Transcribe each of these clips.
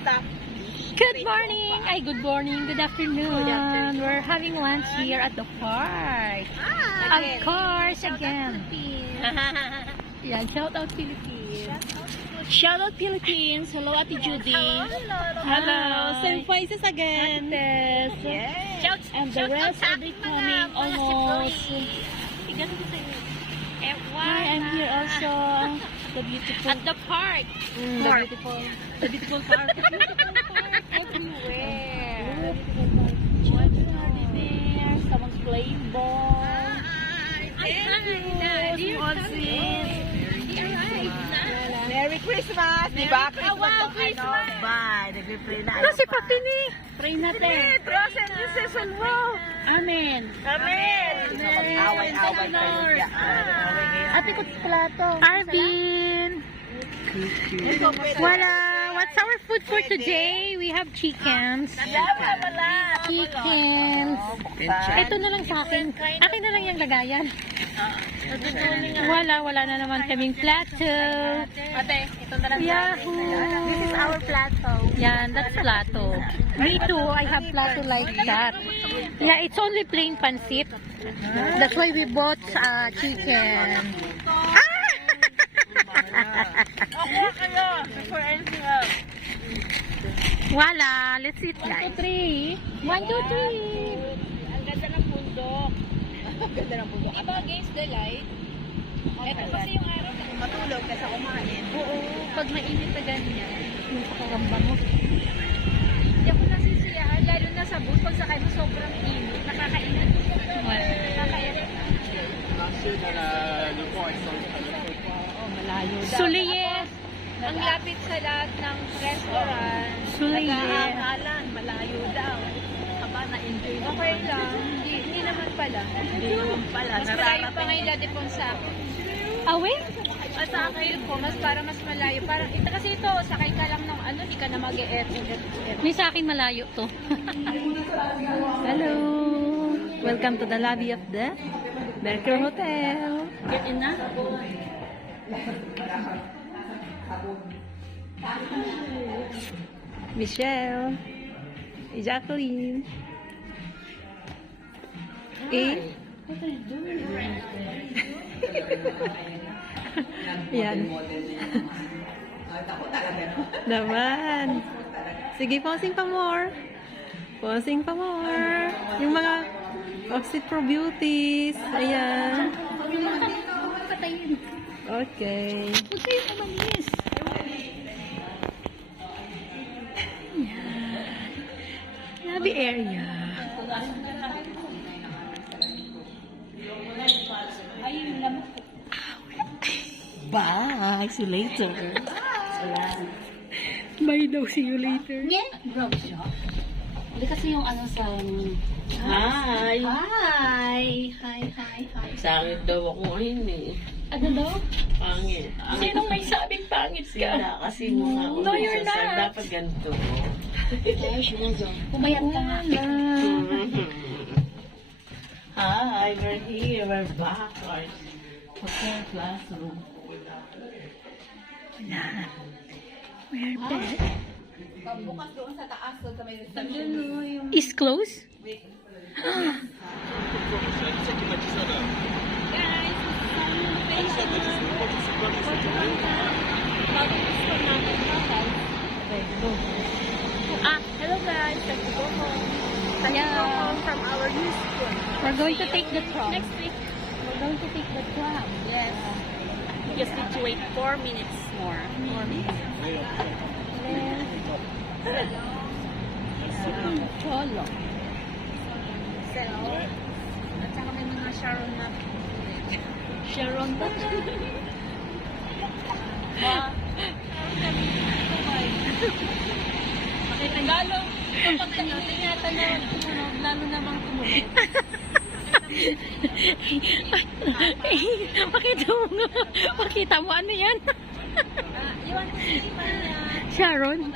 Good morning! Ay, good morning, good afternoon. We're having lunch here at the park. Of course, again. Yan, shout out Philippines. Shout out Philippines. Hello, Ate Judy. Hello. Same faces again. Yes. And the rest are becoming almost. Hi, I'm here also. The beautiful. At the park. The beautiful park. The beautiful park everywhere. Children are there. Someone's playing ball. Small seeds. Merry Christmas! Diba? Wow, Christmas! Bye! Nag-pray na. Ano si Patini? Pray natin. Trust and decision mo! Amen. Amen! Away-away kayo dyan. Ate ko plato. Arvin! Wala! What's our food for today? We have chickens. Chickens. Ito na lang sa akin. Akin na lang yung lagayan. Wala na naman kaming plato. Ate, ito na lang. Yahoo! This is our plato. Yan, that's plato. Me too, I have plato like that. Yeah, it's only plain pancit. That's why we bought chicken. Ako kayo! Before anything else. Wala, let's eat 1, guys. 2, 3. 1, 2, 3. Ang ganda ng bundok. Ang ganda ng bundok. Diba against the light? Ito kasi yung araw na Matulog kasi kumain. Oo, pag mainit na ganyan. Yung pakaramba mo. Hindi ako nasisiyahan, lalo na sa bus. Pag sakay mo sobrang init, nakakainit. Nakakainit. Malayo daw. Suliye. Ang lapit sa lahat ng restaurant. Suliye. Nag-aahalan. Malayo daw. Aba, na-enjoy mo. Okay lang. Hindi naman pala. Hindi naman pala. Mas malayo pa ngayon dati pong sa akin. Awe? At sa akin po, mas malayo. Parang ito kasi ito, sakay ka lang ng ano, di ka na mag-e-airport. May sa akin malayo to. Hello. Welcome to the lobby of the Mercure Hotel. Get in na? Michelle. Jacqueline. Eh? Yan. Naman. Sige, posing pa more. Posing pa more. Yung mga Oxid Pro Beauties. Ayan. Okay. Huwag kayo umalis. Lobby area. Bye! See you later. Bye daw, see you later. Grab siya. Hindi kasi yung ano sa... Hi! Hi. Sangit daw ako ngayon eh. Ano daw? Pangit. Sinong may sabing pangit ka? Wala kasi mga No, you're umusasal, not. dapat ganito. Pumayat ka nga. Hi, we're here. We're back. Our hotel classroom. We're back. Bukas doon sa taas, doon sa may Is closed? Hello guys. Let's go home. Yeah. From our new school. We're going to take the tram. Next week. We're going to take the tram. Yes. Just need to wait 4 minutes more. 4 minutes. Cholo. So, at saka may mga Sharon na Sharon ba? lalo kapag ingatan na tumunog, lalo namang tumunog. Pakita mo ano yan? You want to see my Sharon?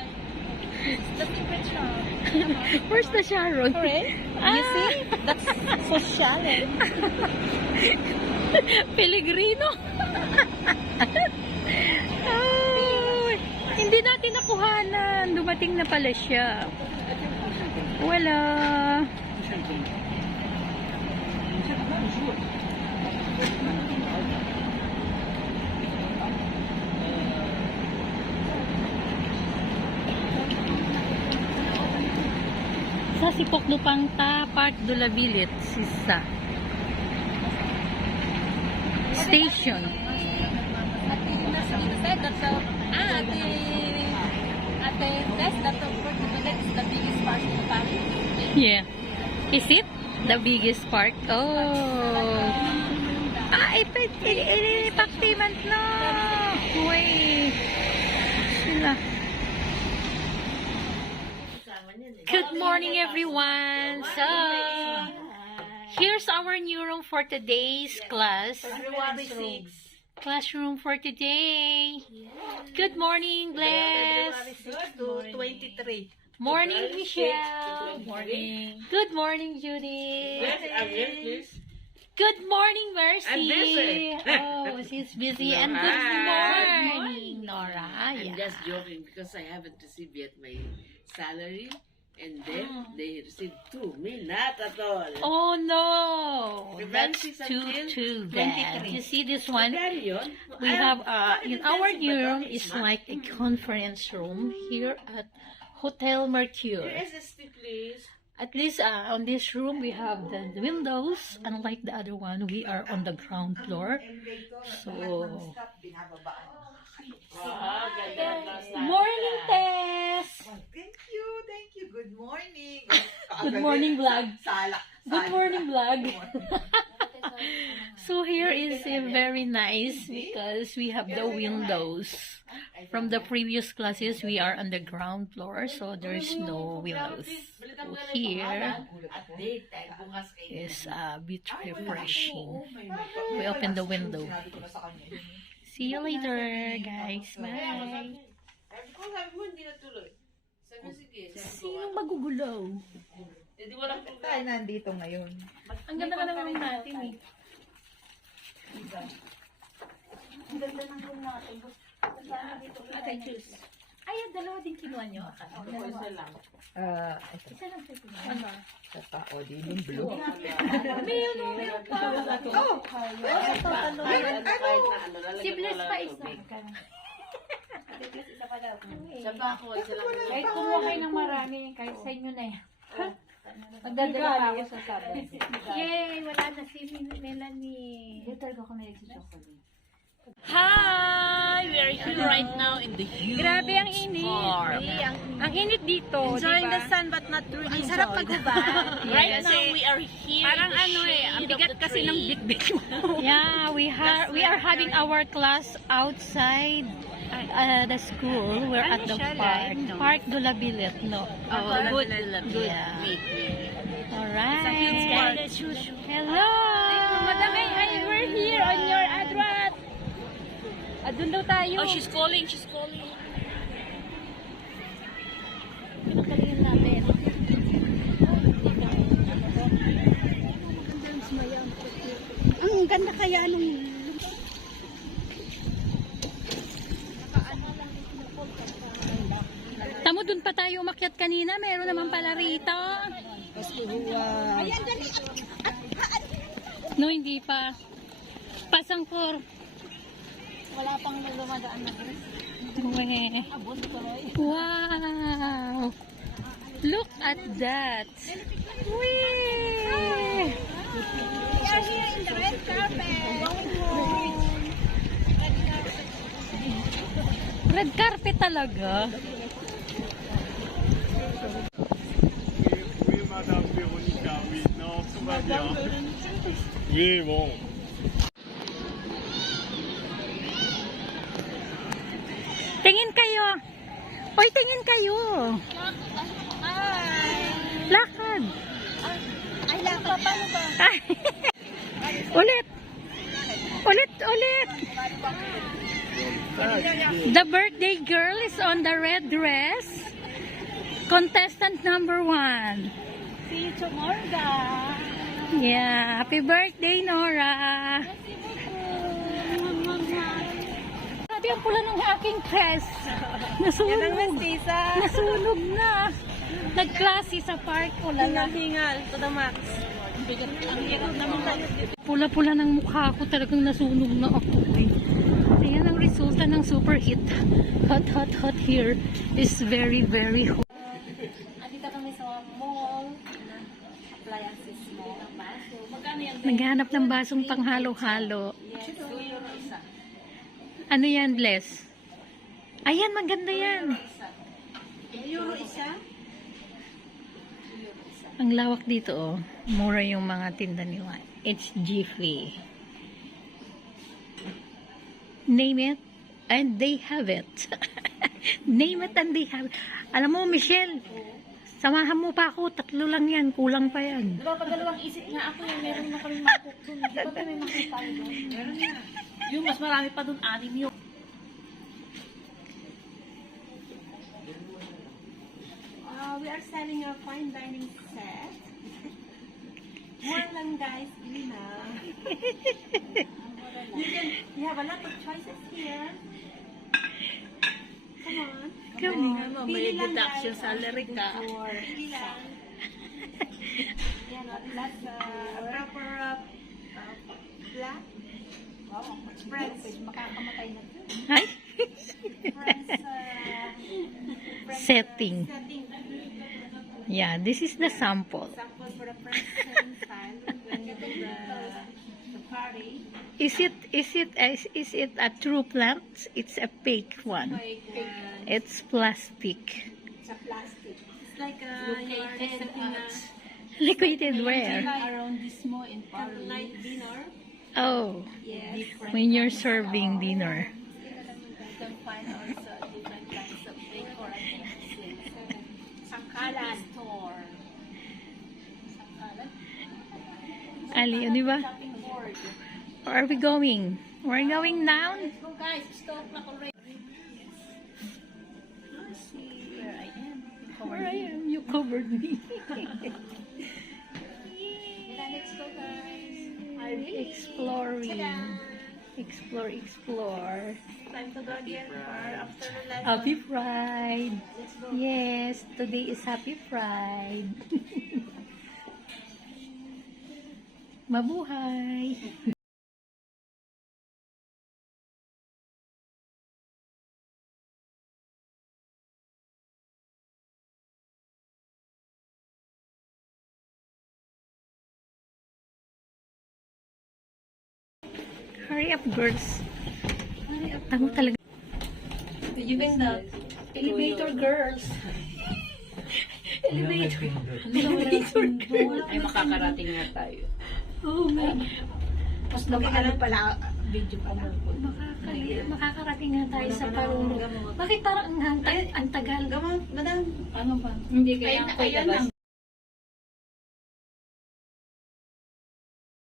the temperature? Where's the Sharon? You see? That's so shallow. Pellegrino. Ay, Hindi natin nakuhanan. Dumating na pala siya. Wala. Sa Sipok Lupangta, Park Dulabilit, Sisa. Station. Yeah. Is it the biggest park? Oh. Ipagtiman na. Wait. Sila. Good morning, everyone. So, here's our new room for today's class. Classroom for today. Good morning, Bless. 23. Morning, Michelle. Morning. Good morning, Judy. Good morning, Mercy. I'm busy. Oh, she's busy. And good morning, Nora. I'm just joking because I haven't received yet my salary, and then they received 2. Me, not at all. Oh no, that's Francis too until bad. You see this one? Magkano yun? We have in our new room is like a conference room here at Hotel Mercure. SST, please. At least on this room we have the windows. Unlike the other one, we are on the ground floor. So morning, Tess. Thank you. Good morning. Good morning, vlog. Salak. Good morning, vlog. So here is very nice because we have the windows. From the previous classes, we are on the ground floor, so there's no windows. So here is a bit refreshing. We open the window. See you later, guys. Bye. Sino magugulaw? Tayo nandito ngayon. Ang ganda ka ng room natin eh. Ang ganda ng room natin. Okay, choose. Ay, dalawa din kinuha nyo. Isa lang. Isa lang sa kinuha. Ano? O, di yung blue. Meron pa. Oh! Si Bless pa isa. Siya pa ako, isa lang. Kahit kumuha kayo ng marami, kahit sa inyo na yan. Magdadala pa ako sa sabi. Yay! Wala na si Melanie. Dito talaga kami nagsichocolate. Hi! We are here right now in the huge Grabe ang init. farm. Ang init dito, Enjoying diba? the sun but not really Ang sarap maghubad. Right now we are here. Parang in the ano eh, ang shade bigat of the kasi ng tree. bitbit mo. Yeah, we are having our class outside the school. We're at the park. Park Dulabilit, no? Good. Yeah. It's a huge park. Alright. Hello! Madam, we're here on your address. Doon daw tayo. Oh, she's calling. Pinagalingan natin. Ang ganda kaya nung... Tamo, dun pa tayo umakyat kanina. Meron naman pala rito. Ayan, dali. No, hindi pa. Pasangkor. Wala pang lumadaan na rin. Wow! Look at that! Whee! We are here in the red carpet. Red carpet talaga. Oui, Madame Véronica, oui. Non, tout va bien. Oui, bon. Tingin kayo! Uy, tingin kayo! Lakad! Ay, lakad. Paano ba? Ulit! The birthday girl is on the red dress. Contestant number 1. See you tomorrow, guys. Yeah, happy birthday, Nora. Grabe ang pula ng aking press. Nasunog. Nasunog na. Nagklase sa park. Pula lang. Hingal to the max. Pula-pula ng mukha ko. Talagang nasunog na ako. Ayan ang resulta ng super heat. Hot, hot, hot here. Is very, very hot. Andito kami sa mall. Appliances mall. Magkano yan? Naghahanap ng basong panghalo-halo. Ano yan, Bless? Ayan, maganda yan. Euro isa? Ang lawak dito, oh. Mura yung mga tinda nila. It's Jiffy. Name it, and they have it. Name it, and they have it. Alam mo, Michelle, samahan mo pa ako. 3 lang yan. Kulang pa yan. Diba pag dalawang isip nga ako yung meron na kami makuk doon. Di ba may makuk tayo doon? Meron na. Yung mas marami pa doon, 6 yun. We are selling a fine dining set. More lang guys, yun na. You have a lot of choices here. Come on. Come on. Pili lang guys. salary ka. Pili lang. Yan, that's a proper black. Wow, French. Makakamatay na ito. Ay? French Setting. setting. Yeah, this is the sample. Sample for the French style when you do the party. Is it a true plant? It's a fake one. It's plastic. It's a plastic. It's like you are setting a Liquidated where? around this mo in candlelight dinner. Oh, Yes. when you're serving dinner. You can find also different kinds of decorations. Sangkalan store. Sangkalan. Ali, di ba? Shopping board. Where are we going? We're going down? So guys, stop na already. Let's see where I am. Where I am, you covered me. Let's go guys. Exploring. Explore. Time to go again for our afternoon lesson. Happy Pride. Yes, today is Happy Pride. Mabuhay. Hurry up, girls. Hurry up. Tango talaga. You can that. Elevator girls. Elevator. Ay makakarating nga tayo. Oh my. Mas ano pala video pa mo. Makakarating na tayo sa Parunong. Bakit parang ang tagal? Ano ba? Hindi kaya Ayan lang.